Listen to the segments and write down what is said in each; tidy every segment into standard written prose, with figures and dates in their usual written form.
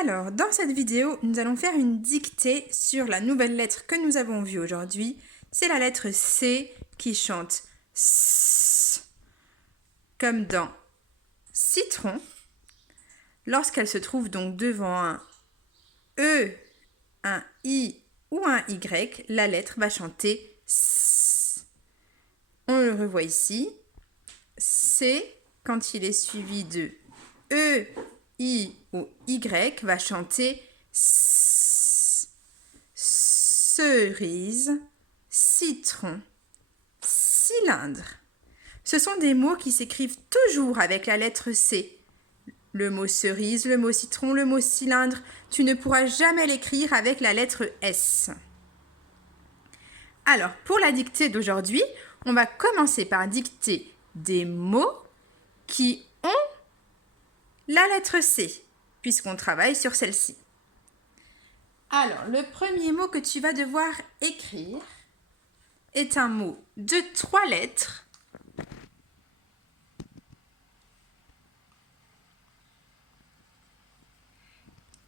Alors, dans cette vidéo, nous allons faire une dictée sur la nouvelle lettre que nous avons vue aujourd'hui. C'est la lettre C qui chante S, comme dans citron. Lorsqu'elle se trouve donc devant un E, un I ou un Y, la lettre va chanter S. On le revoit ici. C, quand il est suivi de E, I ou Y, va chanter S. Cerise, citron, cylindre. Ce sont des mots qui s'écrivent toujours avec la lettre C. Le mot cerise, le mot citron, le mot cylindre, tu ne pourras jamais l'écrire avec la lettre S. Alors, pour la dictée d'aujourd'hui, on va commencer par dicter des mots qui ont la lettre C, puisqu'on travaille sur celle-ci. Alors, le premier mot que tu vas devoir écrire est un mot de 3 lettres.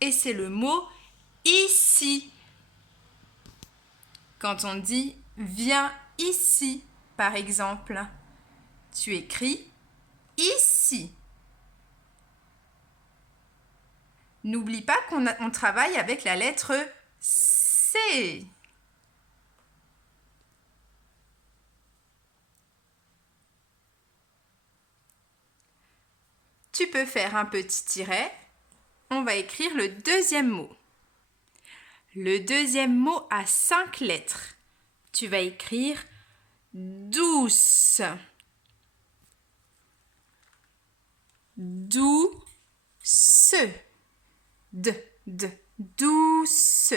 Et c'est le mot ici. Quand on dit « viens ici », par exemple, tu écris « ici ». N'oublie pas qu'on travaille avec la lettre C. Tu peux faire un petit tiret. On va écrire le deuxième mot. Le deuxième mot a 5 lettres. Tu vas écrire douce. Douce. Douce.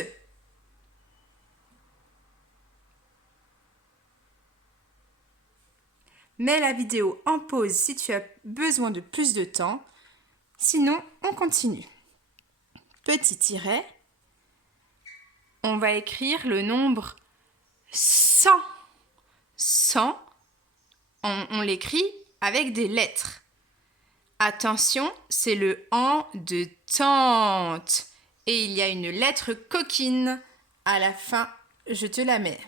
Mets la vidéo en pause si tu as besoin de plus de temps. Sinon, on continue. Petit tiret. On va écrire le nombre 100. 100, on l'écrit avec des lettres. Attention, c'est le an de tante. Et il y a une lettre coquine à la fin. Je te la mets.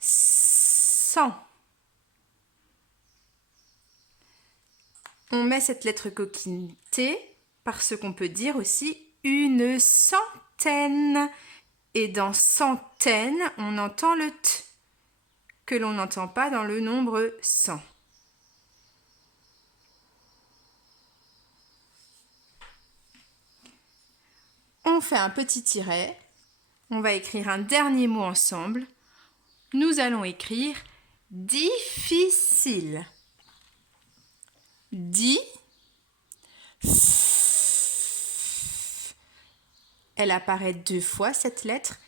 Cent. On met cette lettre coquine T parce qu'on peut dire aussi une centaine. Et dans centaine, on entend le T que l'on n'entend pas dans le nombre 100. On fait un petit tiret. On va écrire un dernier mot ensemble. Nous allons écrire difficile. Elle apparaît 2 fois cette lettre.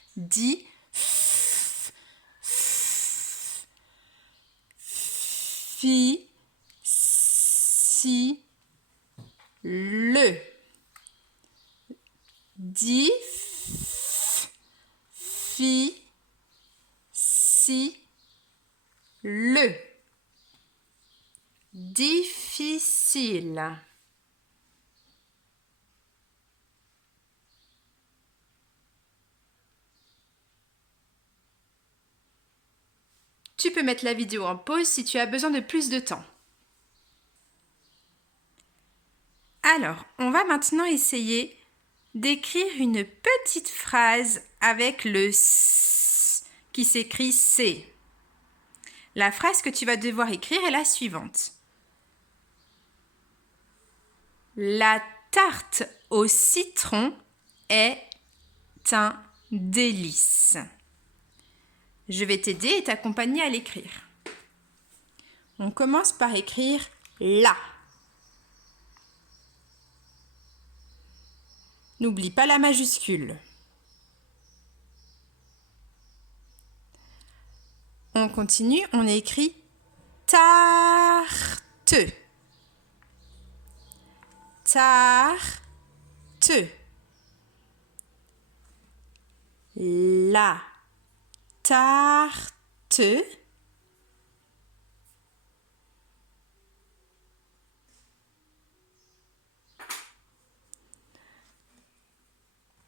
Le. Le. Difficile. Tu peux mettre la vidéo en pause si tu as besoin de plus de temps. Alors, on va maintenant essayer d'écrire une petite phrase avec le S qui s'écrit C. La phrase que tu vas devoir écrire est la suivante. La tarte au citron est un délice. Je vais t'aider et t'accompagner à l'écrire. On commence par écrire la. N'oublie pas la majuscule. On continue, on écrit tarte. Tarte. La tarte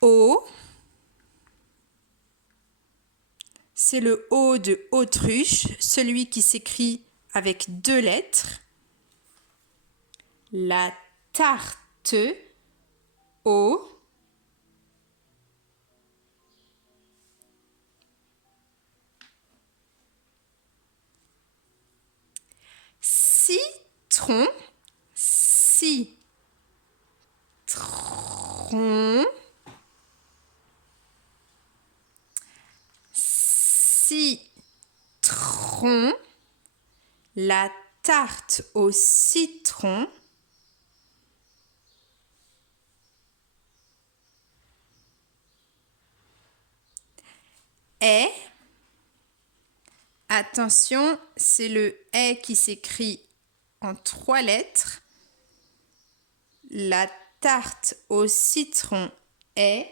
O. C'est le O de autruche, celui qui s'écrit avec 2 lettres. La tarte, O. Citron, citron. Citron, la tarte au citron. Est, attention, c'est le est qui s'écrit en 3 lettres. La tarte au citron est.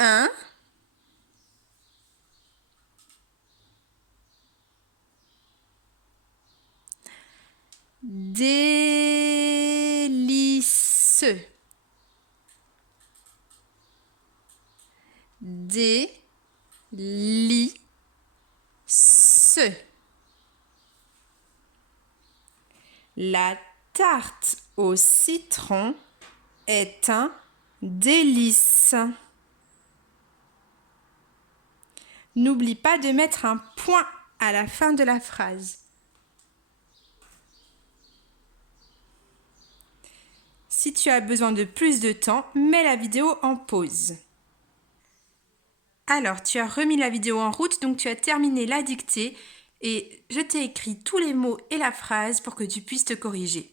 Un. Déliceux. Déliceux. La tarte au citron est un délice. N'oublie pas de mettre un point à la fin de la phrase. Si tu as besoin de plus de temps, mets la vidéo en pause. Alors, tu as remis la vidéo en route, donc tu as terminé la dictée et je t'ai écrit tous les mots et la phrase pour que tu puisses te corriger.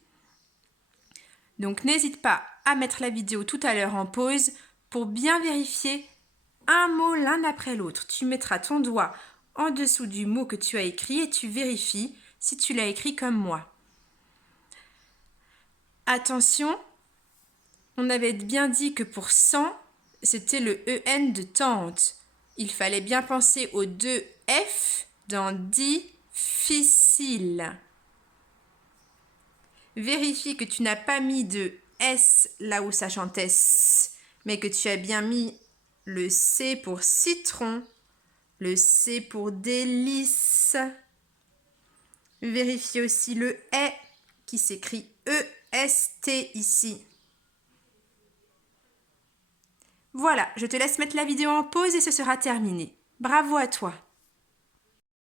Donc, n'hésite pas à mettre la vidéo tout à l'heure en pause pour bien vérifier un mot l'un après l'autre. Tu mettras ton doigt en dessous du mot que tu as écrit et tu vérifies si tu l'as écrit comme moi. Attention, on avait bien dit que pour 100, c'était le EN de tante. Il fallait bien penser aux 2 F dans difficile. Vérifie que tu n'as pas mis de S là où ça chantait S, mais que tu as bien mis le C pour citron, le C pour délice. Vérifie aussi le E qui s'écrit E-S-T ici. Voilà, je te laisse mettre la vidéo en pause et ce sera terminé. Bravo à toi!